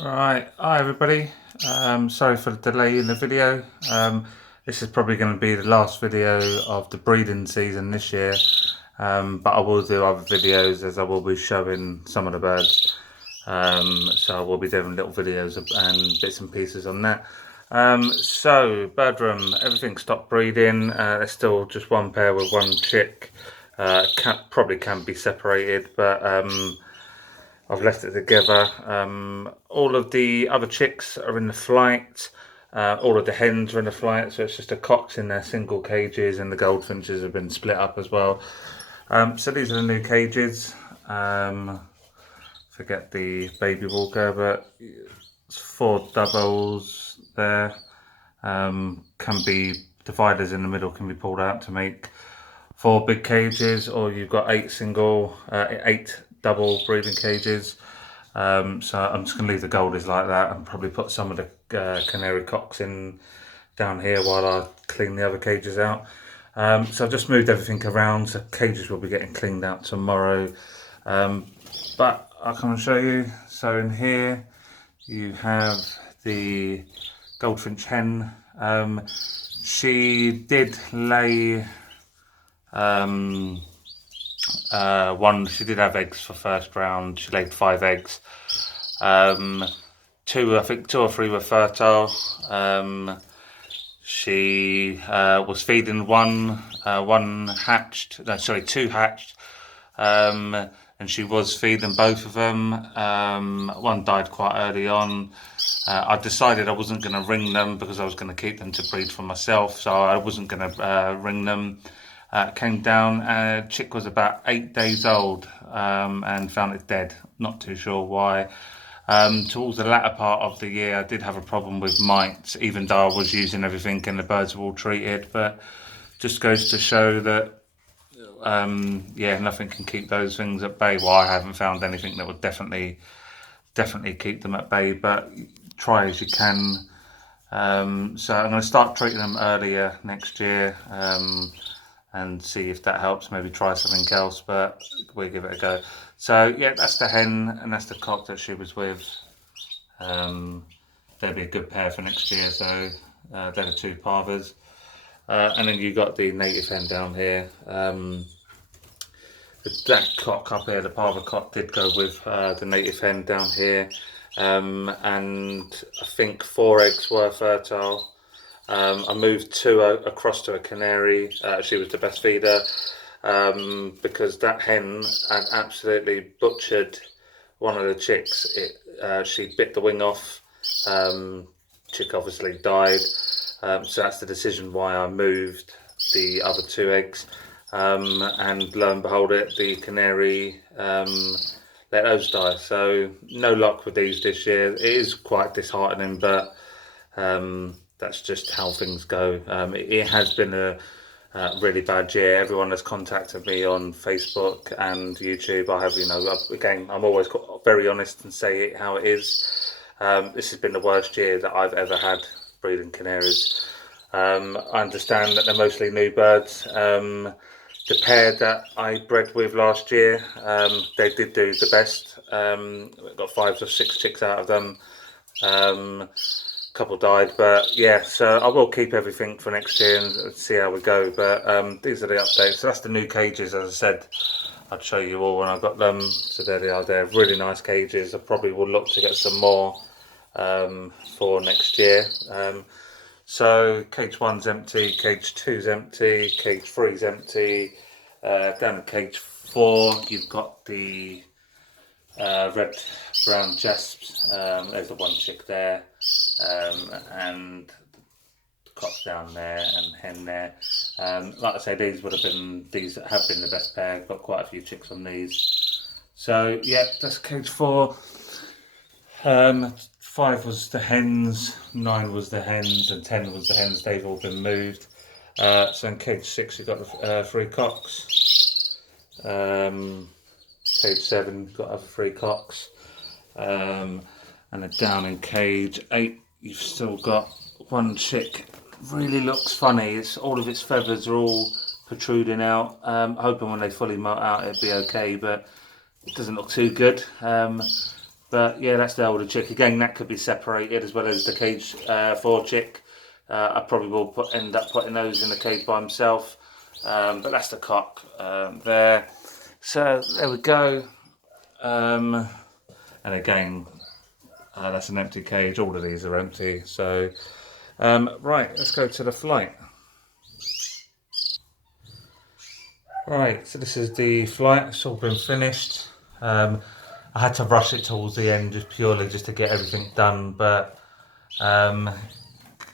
Right, hi everybody. Sorry for the delay in the video. This is probably going to be the last video of the breeding season this year, but I will do other videos as I will be showing some of the birds. So I will be doing little videos and bits and pieces on that. So bird room, everything stopped breeding. There's still just one pair with one chick. Probably can be separated, but I've left it together. All of the other chicks are in the flight. All of the hens are in the flight, so it's just the cocks in their single cages, and the goldfinches have been split up as well. So these are the new cages. Forget the baby walker, but it's 4 doubles there. Can be dividers in the middle, can be pulled out to make 4 big cages, or you've got 8 double breeding cages. So I'm just going to leave the goldies like that and probably put some of the canary cocks in down here while I clean the other cages out. So I've just moved everything around, so cages will be getting cleaned out tomorrow. But I'll come and show you. So in here you have the goldfinch hen. She did lay she did have eggs for first round. She laid 5 eggs. I think 2 or 3 were fertile. She was feeding one hatched. No, sorry, 2 hatched. And she was feeding both of them. One died quite early on. I decided I wasn't going to ring them because I was going to keep them to breed for myself, so I wasn't going to ring them. Came down, chick was about 8 days old, and found it dead. Not too sure why. Towards the latter part of the year, I did have a problem with mites, even though I was using everything and the birds were all treated. But just goes to show that, yeah, nothing can keep those things at bay. Well, I haven't found anything that would definitely keep them at bay, but try as you can. So I'm going to start treating them earlier next year. And see if that helps. Maybe try something else, but we'll give it a go. So yeah, that's the hen and that's the cock that she was with. They'll be a good pair for next year. So they're the 2 parvas. And then you got the native hen down here. That cock up here, the parva cock, did go with the native hen down here. And I think 4 eggs were fertile. I moved 2 across to a canary. She was the best feeder, because that hen had absolutely butchered one of the chicks. She bit the wing off. Chick obviously died. So that's the decision why I moved the other 2 eggs. And lo and behold, the canary let those die. So no luck with these this year. It is quite disheartening, but that's just how things go. It has been a really bad year. Everyone has contacted me on Facebook and YouTube. I have, again, I'm always very honest and say it how it is. This has been the worst year that I've ever had breeding canaries. I understand that they're mostly new birds. The pair that I bred with last year, they did do the best. Got 5 or 6 chicks out of them. Couple died, but yeah, so I will keep everything for next year and see how we go. But these are the updates. So that's the new cages. As I said, I'd show you all when I got them. So there they are. They're really nice cages. I probably will look to get some more for next year. So cage 1's empty, cage 2's empty, cage 3's empty. Down to cage 4, you've got the red brown jasps. There's the one chick there. And the cock's down there and hen there. Like I say, these have been the best pair. Got quite a few chicks on these. So yeah, that's cage 4. 5 was the hens, 9 was the hens, and 10 was the hens. They've all been moved. So in cage 6 you've got the 3 cocks. Cage 7 you've got other 3 cocks. And then down in cage 8 you've still got one chick. Really looks funny. All of its feathers are all protruding out. Hoping when they fully molt out it'll be okay, but it doesn't look too good. But yeah, that's the older chick. Again, that could be separated as well as the cage 4 chick. I probably will end up putting those in the cage by himself. But that's the cock there. So there we go. And again, that's an empty cage. All of these are empty. So right, let's go to the flight. Right, so this is the flight. It's all been finished. I had to rush it towards the end just to get everything done. But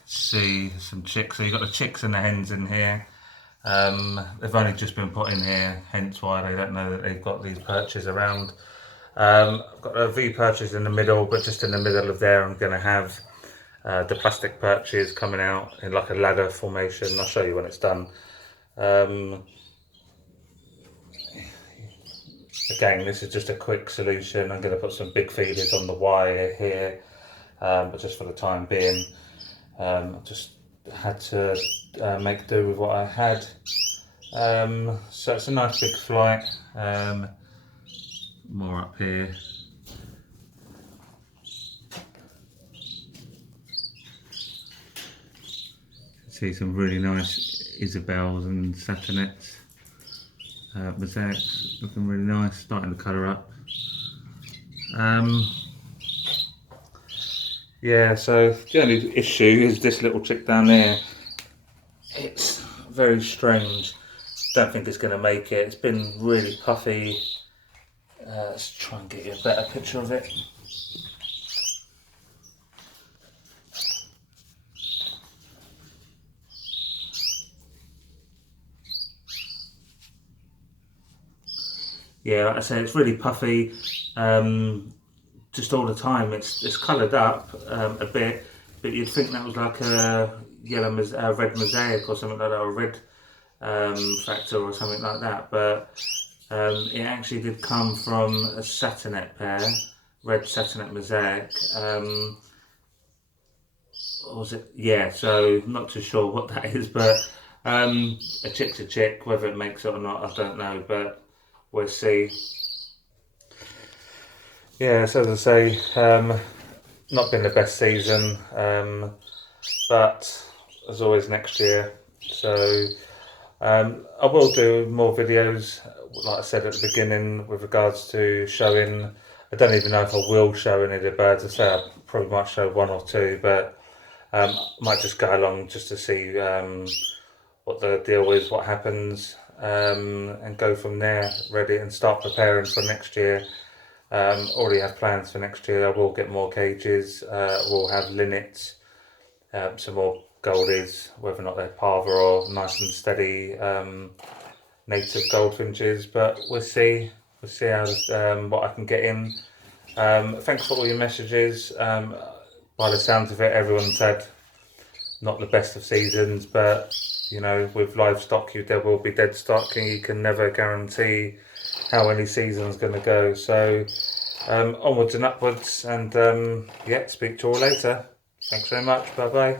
see some chicks. So you've got the chicks and the hens in here. They've only just been put in here, hence why they don't know that they've got these perches around. I've got a V perches in the middle, but just in the middle of there I'm going to have the plastic perches coming out in like a ladder formation. I'll show you when it's done. Again, this is just a quick solution. I'm going to put some big feeders on the wire here, but just for the time being, I just had to make do with what I had. So it's a nice big flight. More up here. See some really nice Isabels and Satinets. Mosaics looking really nice, starting to colour up. Yeah, so the only issue is this little chick down there. It's very strange. Don't think it's going to make it. It's been really puffy. Let's try and get you a better picture of it. Yeah, like I say, it's really puffy. Just all the time. It's coloured up a bit, but you'd think that was like a red mosaic or something like that, or red factor or something like that. But it actually did come from a satinet pair, red satinet mosaic. Or was it? Yeah, so not too sure what that is, but a chick's a chick. Whether it makes it or not, I don't know, but we'll see. Yeah, so as I say, not been the best season, but as always next year. So I will do more videos, like I said at the beginning, with regards to showing. I don't even know if I will show any of the birds. I say I probably might show one or two, but might just go along just to see what the deal is, what happens, and go from there. Ready and start preparing for next year. Already have plans for next year. I will get more cages. We'll have linnets, some more goldies, whether or not they're parva or nice and steady native goldfinches. But we'll see. We'll see how what I can get in. Thanks for all your messages. By the sounds of it, everyone's had not the best of seasons, but you know, with livestock, there will be dead stock, and you can never guarantee how any season's going to go. So onwards and upwards, and yeah, speak to you all later. Thanks very much. Bye bye.